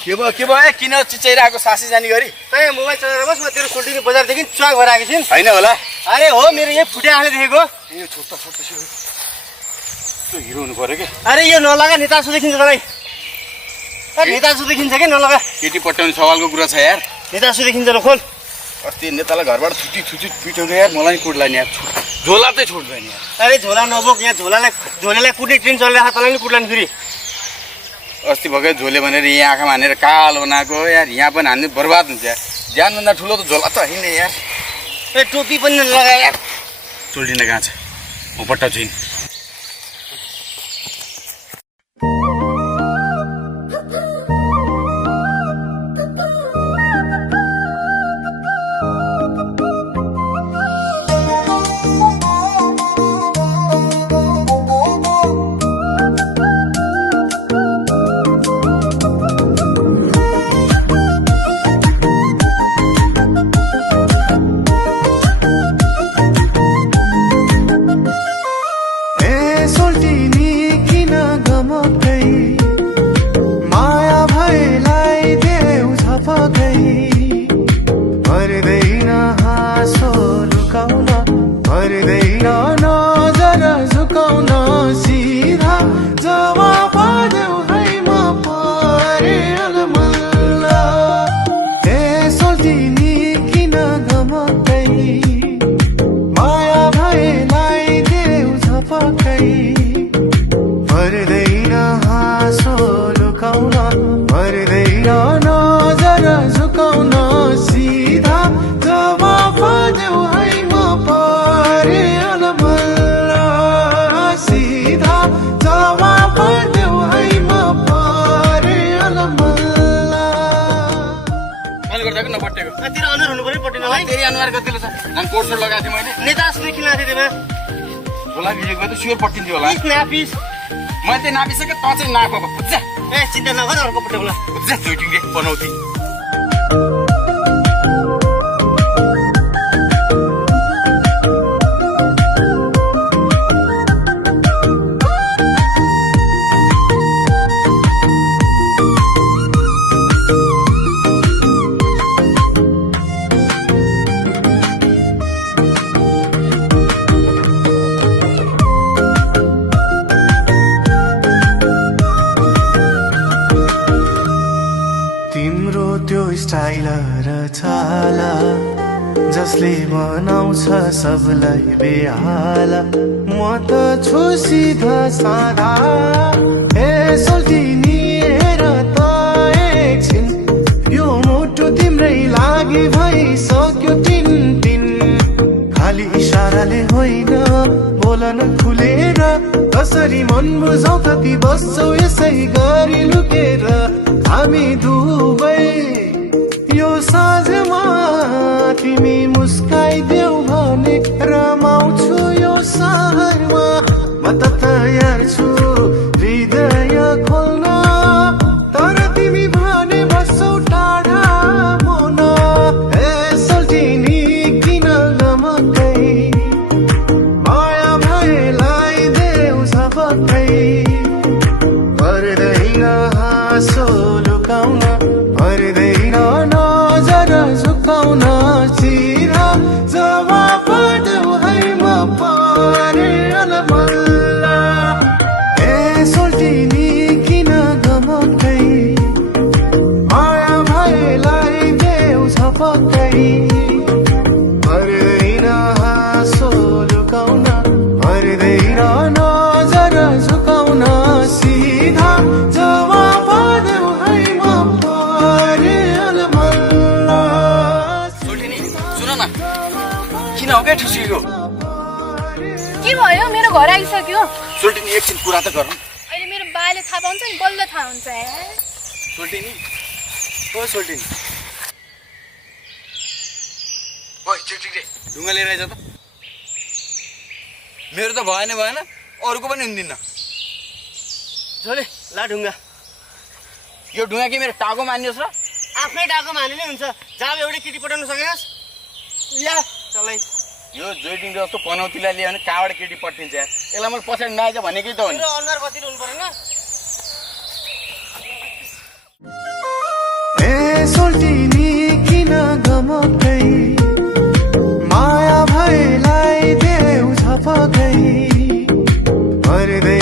के भयो किन चिचाइरहेको सासी जानी गरी ए मोबाइल चलाएर बस म तेरो सोल्टिनी बजारदेखि चुवा भएर आएको छिन् हैन होला अरे हो मेरो यहाँ फुटे आँखाले देखेको यो छोटा त्यो हिरो हुनु पर्यो के अरे यो नलगा नेता जस्तो देखिन्छ तँलाई नेता जस्तो देखिन्छ के नलगा केटी पट्याउने सवालको कुरा छ यार नेता जस्तो देखिन्छ ल खोल अस्ति नेतालाई घरबाट छुटी पिटाउने यार मलाई कुट्ला नि यार झोला चाहिँ छोड्दैन यार अरे झोला नबोक यहाँ झोलालाई कुट्ने ट्रेन चलिरहेको छ तँलाई नि कुट्ला नि फेरि अस्ति भएकै झोले भनेर यहाँ आँखामा हानेर कालो बनाएको यार यहाँ पनि हान्ने बर्बाद हुन्छ यार ज्यानभन्दा ठुलो त झोला त होइन यार ए टोपी पनि नलगा यार चोल्टिन कहाँ छ म पट्टा छुइन तेरी अनुहार कतिले छ नन कोर्सर लगाएको थिएँ मैले नेता जस्तो देखिन आएको थिएँ त्यसमा झोला भिजेको त स्योर पट्टिन्थ्यो होला नापिस मैले चाहिँ नापिसके त चाहिँ नाप अब बुझ्छ ए चिन्ता नगर अर्को पट्टि बोला बुझ्छ चोटिङले बनाउँथे स्टाइल र छाला जसले बनाउँछ सबलाई बेहाला म त छु सिधा सादा ए सोल्टिनी हेर त एकछिन यो मुटु तिम्रै लागि भइसक्यो टिन टिन खाली इशाराले होइन बोलन खुलेर कसरी मन बुझाउ कति बस्छौ यसै गरी लुकेर हामी दुबै यो साँझमा तिमी मुस्काइदेऊ भने रमाउँछु यो सहरमा म त तयार छु हृदय खोल्न तर तिमी भने बस्छौ टाढा मुन ए सोल्टिनी किन नमकै माया भएलाई देऊ झपक्कै पर्दैन हाँसो लुकाउन पर्दैन नजर झुकाउन चिरा जवाफ देऊ है म परे अलमल्ल ए सोल्टिनी किन गमकै माया भएलाई देऊ झपक्कै पर्दैन हाँसो लुकाउन पर्दैन नजर झुकाउन सिधा जवाफ देऊ है म परे अलमल्ल चोटिनी सुन न किन हो क्या ठुसिएको के भयो मेरो घर आइसक्यो चोटिनी एकछिन कुरा त गरौँ अहिले मेरो बाले थाहा पाउँछ नि बल्ल थाहा हुन्छ सोल्टिनी ओ सोल्टिनी ओइ चिटिङले ढुङ्गा लिएर आइज त मेरो त भएन अरूको पनि हुँदिन्न झोले ला ढुङ्गा यो ढुङ्गा के मेरो टाउको मान्नुहोस् र आफ्नै टाको माने नै हुन्छ जब एउटै केटी पठाउन सकेनस् या चलै यो जोइटिङ जस्तो पनौतीलाई लियो भने कहाँबाट केटी पट्टिन्छ यार यसलाई मैले पछाडि नआइज भनेकै त हो नि अनुहार कति हुनु परेन सोल्टिनी किन गमकै माया भएलाई देऊ झपकै पर्दै